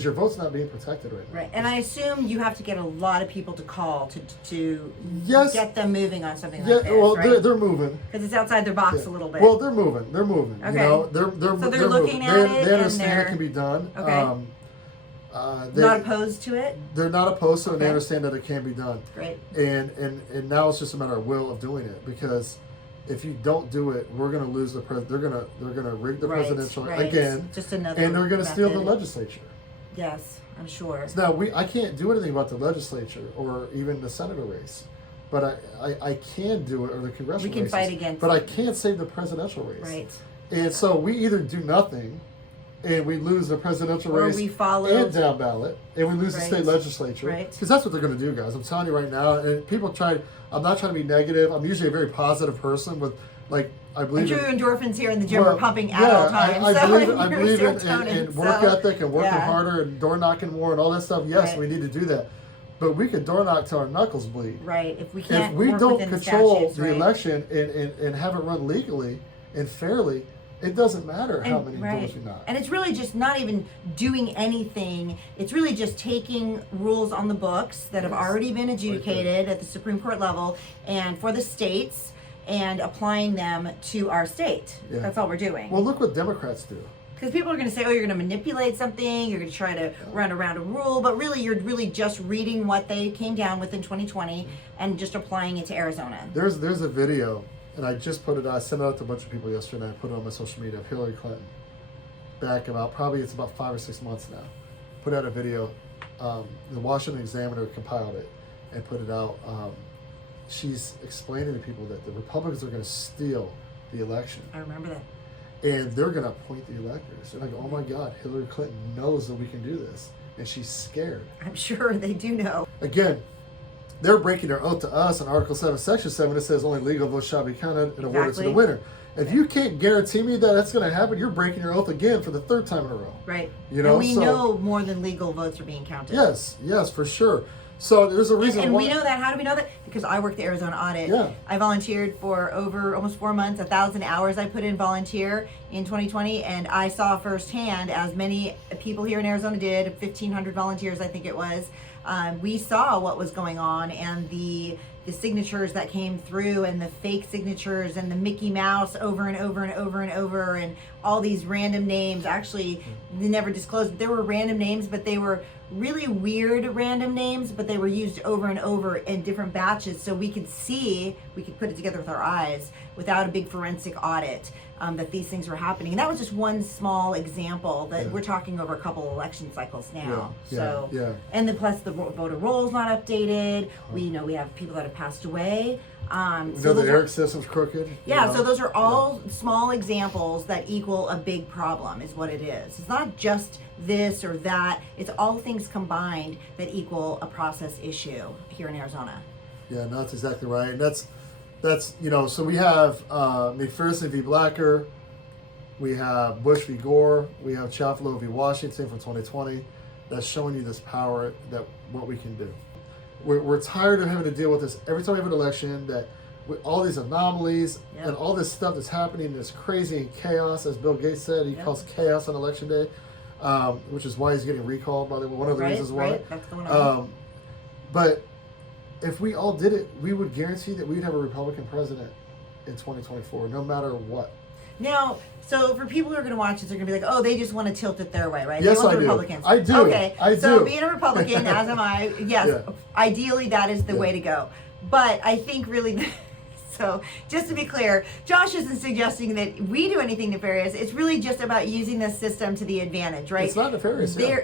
because your vote's not being protected right now. Right, and I assume you have to get a lot of people to call to Yes. get them moving on something Yeah, like this, well, right? they're moving. Because it's outside their box a little bit. Well, they're moving. They're moving. Okay. You know, they're So they're they're looking moving. at it They and understand they're- it can be done. Okay. They, Not opposed to it? They're not opposed to it, and they Okay. understand that it can be done. Great. And now it's just a matter of will of doing it, because if you don't do it, we're going to lose the they're going to rig the Right, presidential right. again, Just another and they're going to steal the method. legislature. Yes, I'm sure. Now I can't do anything about the legislature or even the senator race, but I can do it, or the congressional We can races, fight against but it. I can't save the presidential race. Right. And so we either do nothing, and we lose the presidential Or race we follow- and down ballot, and we lose the Right. state legislature. Right. Because that's what they're going to do, guys. I'm telling you right now. And people I'm not trying to be negative. I'm usually a very positive person with, like, I I'm believe sure in, your endorphins here in the gym well, are pumping at yeah, all times. I so believe, and I your believe in serotonin, work so, ethic and working yeah. harder and door knocking more and all that stuff. Yes, Right. we need to do that. But we could door knock till our knuckles bleed. Right. If we can't If we work don't within control statutes, the right. election and have it run legally and fairly, it doesn't matter how many doors we knock. And it's really just not even doing anything. It's really just taking rules on the books that have Yes. already been adjudicated at the Supreme Court level and for the states, and applying them to our state. Yeah. That's all we're doing. Well, look what Democrats do. Because people are going to say, oh, you're going to manipulate something, you're going to try to run around a rule, but really you're really just reading what they came down with in 2020 and just applying it to Arizona. There's a video, and I just put it out. I sent it out to a bunch of people yesterday, and I put it on my social media of Hillary Clinton. Back about, probably it's about 5 or 6 months now. Put out a video. The Washington Examiner compiled it and put it out. She's explaining to people that the Republicans are going to steal the election. I remember that. And they're going to appoint the electors. And I go, oh my God, Hillary Clinton knows that we can do this. And she's scared. I'm sure they do know. Again, they're breaking their oath to us in Article 7, Section 7. It says only legal votes shall be counted and awarded to the Exactly. winner. If you can't guarantee me that that's going to happen, you're breaking your oath again for the third time in a row. Right. You know, and we so- know more than legal votes are being counted. Yes, for sure. So there's a reason And why. we know that. How do we know that? Because I work the Arizona audit. Yeah. I volunteered for over almost 4 months, 1,000 hours I put in volunteer in 2020, and I saw firsthand, as many people here in Arizona did, 1,500 volunteers I think it was. We saw what was going on, and the signatures that came through, and the fake signatures, and the Mickey Mouse over and over and over and over, and all these random names. Actually, they never disclosed there were random names, but they were really weird random names, but they were used over and over in different batches, so we could put it together with our eyes without a big forensic audit, that these things were happening. And that was just one small example that Yeah. we're talking over a couple election cycles now. Yeah, So yeah. and then plus the voter rolls not updated. We know we have people that have passed away. You know, So the those Eric are, system's crooked. yeah, you know? so those are all small examples that equal a big problem, is what it is. It's not just this or that. It's all things combined that equal a process issue here in Arizona. Yeah, no, that's exactly right. And that's so we have McPherson v. Blacker, we have Bush v. Gore, we have Chafalo v. Washington from 2020. That's showing you this power, that what we can do. We're tired of having to deal with this every time we have an election, that with all these anomalies Yep. and all this stuff that's happening, this crazy and chaos, as Bill Gates said, he Yep. calls chaos on election day, which is why he's getting recalled, by the way, one of the reasons why. Right, that's the one. But if we all did it, we would guarantee that we'd have a Republican president in 2024, no matter what. Now, so for people who are going to watch this, they're going to be like, oh, they just want to tilt it their way, right? Yes, they want I the do. Republicans. I do. Okay, I so do. being a Republican, as am I, yes, Yeah. ideally that is the Yeah. way to go. But I think really, so just to be clear, Josh isn't suggesting that we do anything nefarious. It's really just about using this system to the advantage, right? It's not nefarious. Yeah.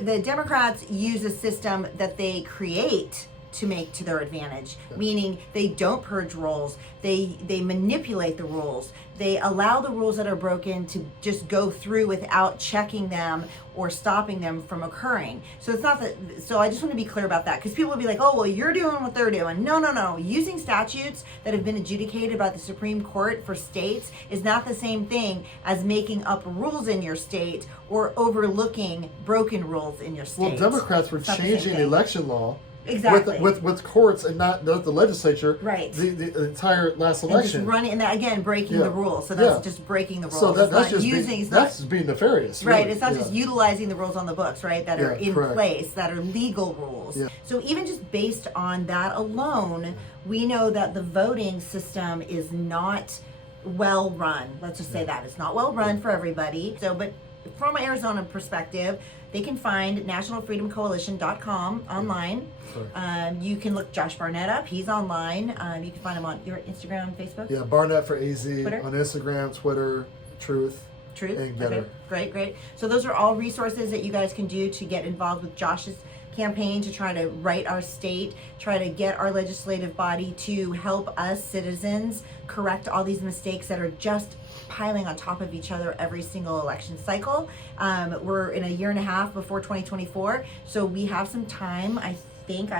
The Democrats use a system that they create to make to their advantage, meaning they don't purge rules, they manipulate the rules, they allow the rules that are broken to just go through without checking them or stopping them from occurring. So it's not that, so I just want to be clear about that, because people will be like, oh, well, you're doing what they're doing. No. Using statutes that have been adjudicated by the Supreme Court for states is not the same thing as making up rules in your state or overlooking broken rules in your state. Well, Democrats were It's not the same changing thing. election law Exactly. with courts and not the legislature. Right. The entire last And election. just running, and that, again, breaking Yeah. the rules. So that's Yeah. just breaking the rules. So It's that's not just using, being, that's being nefarious. right. Really. It's not Yeah. just utilizing the rules on the books, right, that are Yeah, in correct. place, that are legal rules. Yeah. So even just based on that alone, we know that the voting system is not well run. Let's just say that it's not well run for everybody. So, but from an Arizona perspective, they can find nationalfreedomcoalition.com online. Sure. You can look Josh Barnett up. He's online. You can find him on your Instagram, Facebook. Yeah, Barnett for AZ Twitter? on Instagram, Twitter, Truth. Truth. And Getter. Okay. Great, great. So those are all resources that you guys can do to get involved with Josh's campaign to try to right our state, try to get our legislative body to help us citizens correct all these mistakes that are just piling on top of each other every single election cycle. We're in a year and a half before 2024, so we have some time, I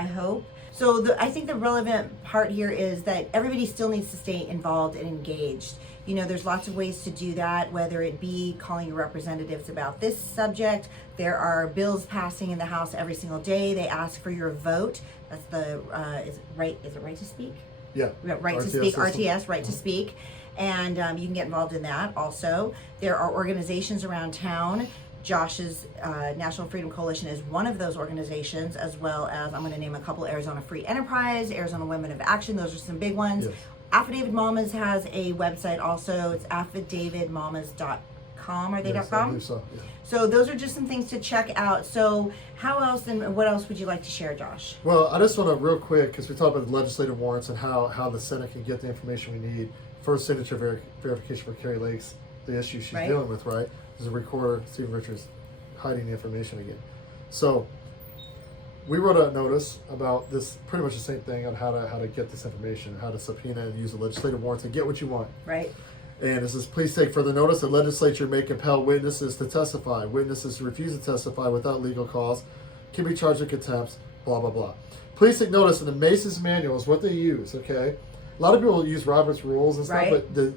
hope. So I think the relevant part here is that everybody still needs to stay involved and engaged. You know, there's lots of ways to do that, whether it be calling your representatives about this subject. There are bills passing in the House every single day. They ask for your vote. That's the, is it right to speak? Yeah. Right to RTS speak, system. RTS, right to speak. And you can get involved in that also. There are organizations around town. Josh's National Freedom Coalition is one of those organizations, as well as, I'm going to name a couple: Arizona Free Enterprise, Arizona Women of Action. Those are some big ones. Yes. Affidavit Mamas has a website also. It's affidavitmamas.com. Are they Yes, I .com? believe so. Yeah. So those are just some things to check out. So how else and what else would you like to share, Josh? Well, I just want to real quick, because we talked about the legislative warrants and how the Senate can get the information we need for signature verification for Carrie Lakes, the issue she's Right. dealing with, right? There's a recorder, Stephen Richards, hiding the information again. So we wrote a notice about this, pretty much the same thing, on how to get this information, how to subpoena and use the legislative warrants and get what you want. Right. And this is, please take further notice, the legislature may compel witnesses to testify. Witnesses who refuse to testify without legal cause can be charged with contempt, blah, blah, blah. Please take notice, in the Mace's manual is what they use, okay? A lot of people use Robert's rules and stuff, Right. but the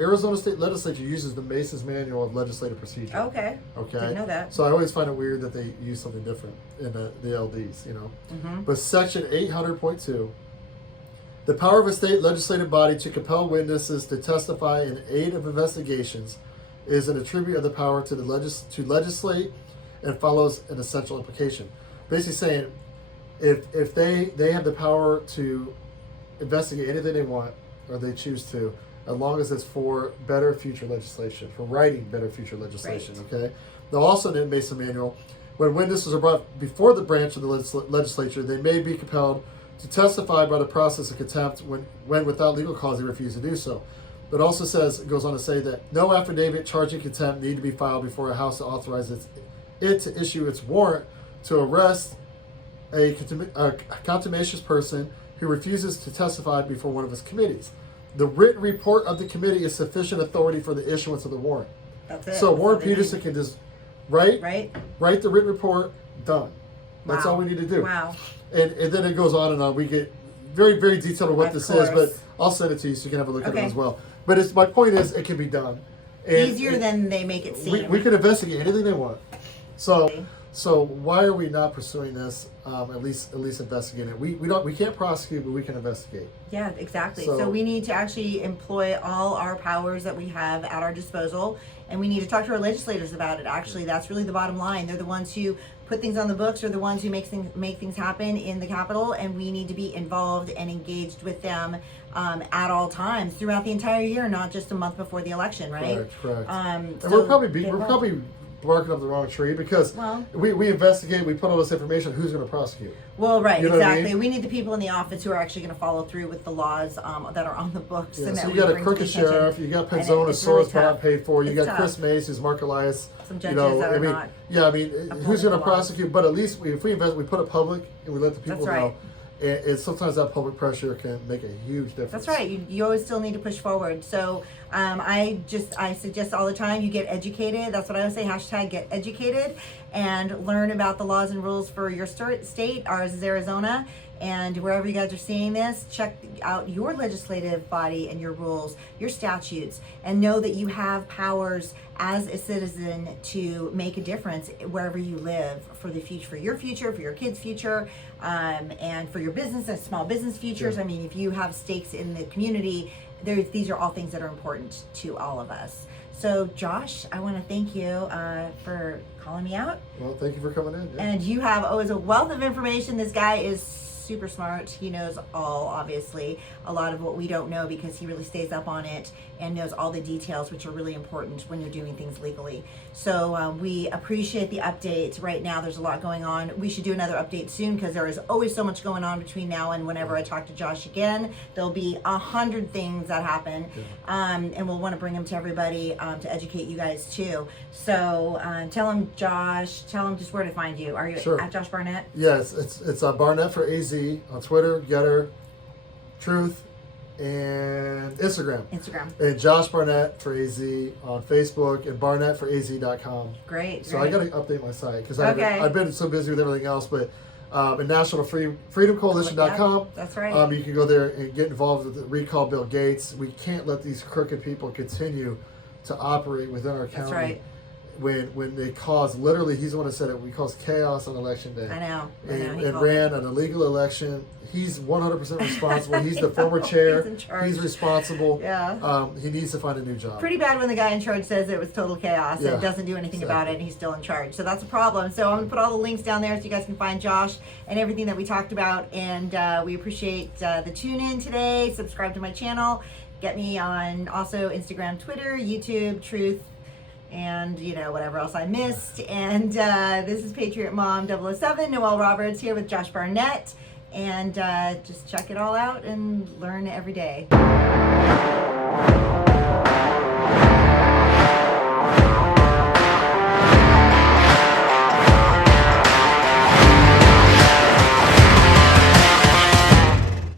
Arizona State Legislature uses the Mace's manual of legislative procedure. Okay. Okay. Didn't know that. So I always find it weird that they use something different in the LDs, you know. Mm-hmm. But Section 800.2, the power of a state legislative body to compel witnesses to testify in aid of investigations is an attribute of the power to legislate and follows an essential implication. Basically saying, if they have the power to investigate anything they want or they choose to, as long as it's for better future legislation, for writing better future legislation, Right. okay? Now also in the Mason Manual, when witnesses are brought before the branch of the legislature, they may be compelled to testify by the process of contempt when without legal cause they refuse to do so. But also says, it goes on to say that no affidavit charging contempt need to be filed before a House to authorize it to issue its warrant to arrest a contumacious person who refuses to testify before one of its committees. The written report of the committee is sufficient authority for the issuance of the warrant. That's it. So Warren That's all they Peterson need. can just write Right? the written report, done. That's Wow. all we need to do. Wow. And then it goes on and on. We get very, very detailed on what Of this is, but course. I'll send it to you so you can have a look at it Okay. as well. But my point is, it can be done. And Easier than they make it seem. we can investigate anything they want. So why are we not pursuing this? At least investigate it. We can't prosecute, but we can investigate. Yeah, exactly. So- So we need to actually employ all our powers that we have at our disposal, and we need to talk to our legislators about it. Actually, that's really the bottom line. They're the ones who put things on the books, or the ones who make things happen in the Capitol, and we need to be involved and engaged with them at all times throughout the entire year, not just a month before the election, right? Correct. And And we're probably barking up the wrong tree, because Well- we investigate, we put all this information. Who's going to prosecute? Well, right, You know what I exactly. mean? We need the people in the office who are actually going to follow through with the laws that are on the books. Yeah, and so that you we got a bring to the crooked attention. sheriff, you got And Penzona, it's really Soros Bond tough. paid for, you It's got tough. Chris Mays, who's Mark Elias. Some judges that are not Who's going to laws. prosecute? But at least if we invest, we put it public and we let the people That's right. know. And sometimes that public pressure can make a huge difference. That's right. You always still need to push forward. So I suggest all the time you get educated. That's what I always say, hashtag get educated, and learn about the laws and rules for your state. Ours is Arizona. And wherever you guys are seeing this, check out your legislative body and your rules, your statutes, and know that you have powers as a citizen to make a difference wherever you live for the future, for your kids' future, and for your business and small business futures. Yeah. I mean, if you have stakes in the community, these are all things that are important to all of us. So, Josh, I want to thank you for calling me out. Well, thank you for coming in. Yeah. And you have always a wealth of information. This guy is super smart. He knows obviously, a lot of what we don't know because he really stays up on it and knows all the details, which are really important when you're doing things legally. So we appreciate the update. Right now, there's a lot going on. We should do another update soon because there is always so much going on between now and whenever I talk to Josh again. There'll be 100 things that happen, and we'll want to bring them to everybody to educate you guys too. So tell him, Josh, just where to find you. Are you at Josh Barnett? Yes, it's Barnett for AZ on Twitter, Getter, Truth, and Instagram. And Josh Barnett for AZ on Facebook, and barnettforaz.com. Great. So I got to update my site because I've been so busy with everything else. But and nationalfreedomcoalition.com. That's right. You can go there and get involved with the recall Bill Gates. We can't let these crooked people continue to operate within our county. That's right. When they cause, literally, he's the one who said it, we cause chaos on election day. I know. And ran an illegal election. He's 100% responsible. He's the former chair. He's in charge. He's responsible. Yeah. He needs to find a new job. Pretty bad when the guy in charge says it was total chaos and doesn't do anything about it, and he's still in charge. So that's a problem. So I'm going to put all the links down there so you guys can find Josh and everything that we talked about. And we appreciate the tune in today. Subscribe to my channel. Get me on also Instagram, Twitter, YouTube, Truth, and whatever else I missed. And this is Patriot Mom 007 Noelle Roberts here with Josh Barnett, and just check it all out and learn every day.